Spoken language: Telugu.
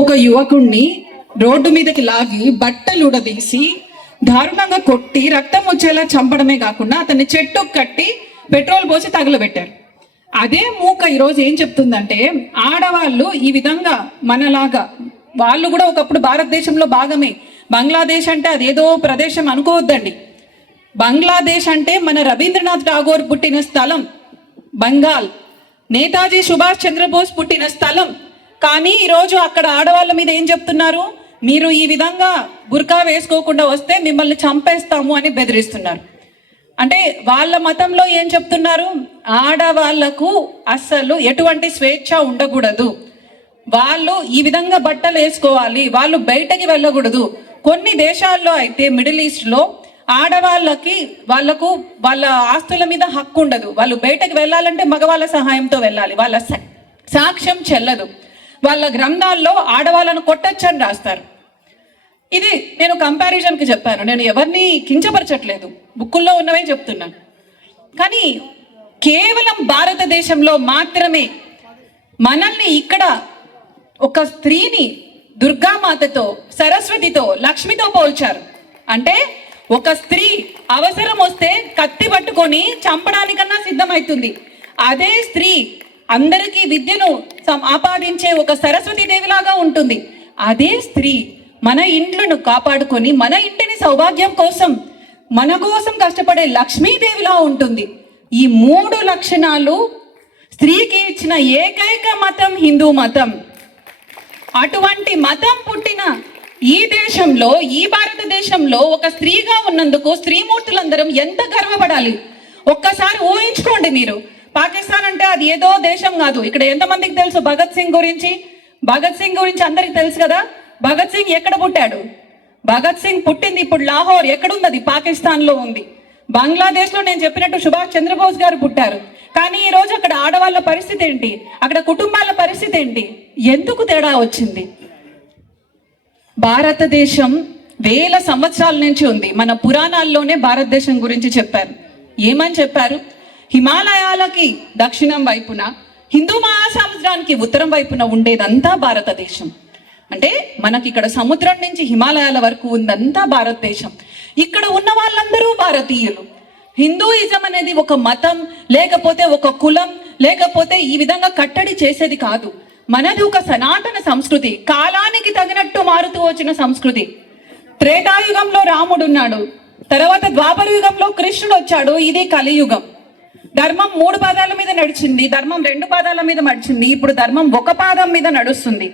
ఒక యువకుణ్ణి రోడ్డు మీదకి లాగి బట్టలు ఉడదీసి దారుణంగా కొట్టి రక్తం వచ్చేలా చంపడమే కాకుండా అతన్ని చెట్టు కట్టి పెట్రోల్ పోసి తగలబెట్టారు. అదే మూక ఈరోజు ఏం చెప్తుందంటే, ఆడవాళ్ళు ఈ విధంగా మనలాగా వాళ్ళు కూడా ఒకప్పుడు భారతదేశంలో భాగమే. బంగ్లాదేశ్ అంటే అదేదో ప్రదేశం అనుకోవద్దండి. బంగ్లాదేశ్ అంటే మన రవీంద్రనాథ్ ఠాగూర్ పుట్టిన స్థలం బంగాల్, నేతాజీ సుభాష్ చంద్రబోస్ పుట్టిన స్థలం. కానీ ఈరోజు అక్కడ ఆడవాళ్ళ మీద ఏం చెప్తున్నారు, మీరు ఈ విధంగా బుర్కా వేసుకోకుండా వస్తే మిమ్మల్ని చంపేస్తాము అని బెదిరిస్తున్నారు. అంటే వాళ్ళ మతంలో ఏం చెప్తున్నారు, ఆడవాళ్లకు అస్సలు ఎటువంటి స్వేచ్ఛ ఉండకూడదు, వాళ్ళు ఈ విధంగా బట్టలు వేసుకోవాలి, వాళ్ళు బయటకి వెళ్ళకూడదు. కొన్ని దేశాల్లో అయితే మిడిల్ ఈస్ట్లో వాళ్ళకు వాళ్ళ ఆస్తుల మీద హక్కు ఉండదు. వాళ్ళు బయటకు వెళ్ళాలంటే మగవాళ్ళ సహాయంతో వెళ్ళాలి, వాళ్ళ సాక్ష్యం చెల్లదు. వాళ్ళ గ్రంథాల్లో ఆడవాళ్ళను కొట్టచ్చని రాస్తారు. ఇది నేను కంపారిజన్కి చెప్పాను, నేను ఎవరిని కించపరచట్లేదు, బుక్కుల్లో ఉన్నవే చెప్తున్నాను. కానీ కేవలం భారతదేశంలో మాత్రమే మనల్ని ఇక్కడ ఒక స్త్రీని దుర్గామాతతో, సరస్వతితో, లక్ష్మితో పోల్చారు. అంటే ఒక స్త్రీ అవసరం వస్తే కత్తి పట్టుకొని చంపడానికన్నా సిద్ధమవుతుంది. అదే స్త్రీ అందరికీ విద్యను ఆపాదించే ఒక సరస్వతీదేవిలాగా ఉంటుంది. అదే స్త్రీ మన ఇంట్లను కాపాడుకొని మన ఇంటిని సౌభాగ్యం కోసం మన కోసం కష్టపడే లక్ష్మీదేవిలా ఉంటుంది. ఈ 3 లక్షణాలు స్త్రీకి ఇచ్చిన ఏకైక మతం హిందూ మతం. అటువంటి మతం పుట్టిన ఈ దేశంలో, ఈ భారతదేశంలో ఒక స్త్రీగా ఉన్నందుకు స్త్రీమూర్తులందరం ఎంత గర్వపడాలి. ఒక్కసారి ఊహించుకోండి మీరు. పాకిస్తాన్ అంటే అది ఏదో దేశం కాదు. ఇక్కడ ఎంతమందికి తెలుసు భగత్ సింగ్ గురించి? భగత్ సింగ్ గురించి అందరికి తెలుసు కదా. భగత్ సింగ్ ఎక్కడ పుట్టాడు? భగత్ సింగ్ పుట్టింది ఇప్పుడు లాహోర్. ఎక్కడుంది? అది పాకిస్తాన్లో ఉంది. బంగ్లాదేశ్లో నేను చెప్పినట్టు సుభాష్ చంద్రబోస్ గారు పుట్టారు. కానీ ఈ రోజు అక్కడ ఆడవాళ్ళ పరిస్థితి ఏంటి? అక్కడ కుటుంబాల పరిస్థితి ఏంటి? ఎందుకు తేడా వచ్చింది? భారతదేశం వేల సంవత్సరాల నుంచి ఉంది. మన పురాణాల్లోనే భారతదేశం గురించి చెప్పారు. ఏమని చెప్పారు? హిమాలయాలకి దక్షిణం వైపున, హిందూ మహాసముద్రానికి ఉత్తరం వైపున ఉండేదంతా భారతదేశం. అంటే మనకి ఇక్కడ సముద్రం నుంచి హిమాలయాల వరకు ఉందంతా భారతదేశం. ఇక్కడ ఉన్న వాళ్ళందరూ భారతీయులు. హిందూయిజం అనేది ఒక మతం, లేకపోతే ఒక కులం, లేకపోతే ఈ విధంగా కట్టడి చేసేది కాదు. మనది ఒక సనాతన సంస్కృతి, కాలానికి తగినట్టు మారుతూ వచ్చిన సంస్కృతి. త్రేతాయుగంలో రాముడు ఉన్నాడు, తర్వాత ద్వాపర యుగంలో కృష్ణుడు వచ్చాడు, ఇది కలియుగం. ధర్మం 3 పాదాల మీద నడిచింది, ధర్మం 2 పాదాల మీద నడిచింది, ఇప్పుడు ధర్మం 1 పాదం మీద నడుస్తుంది.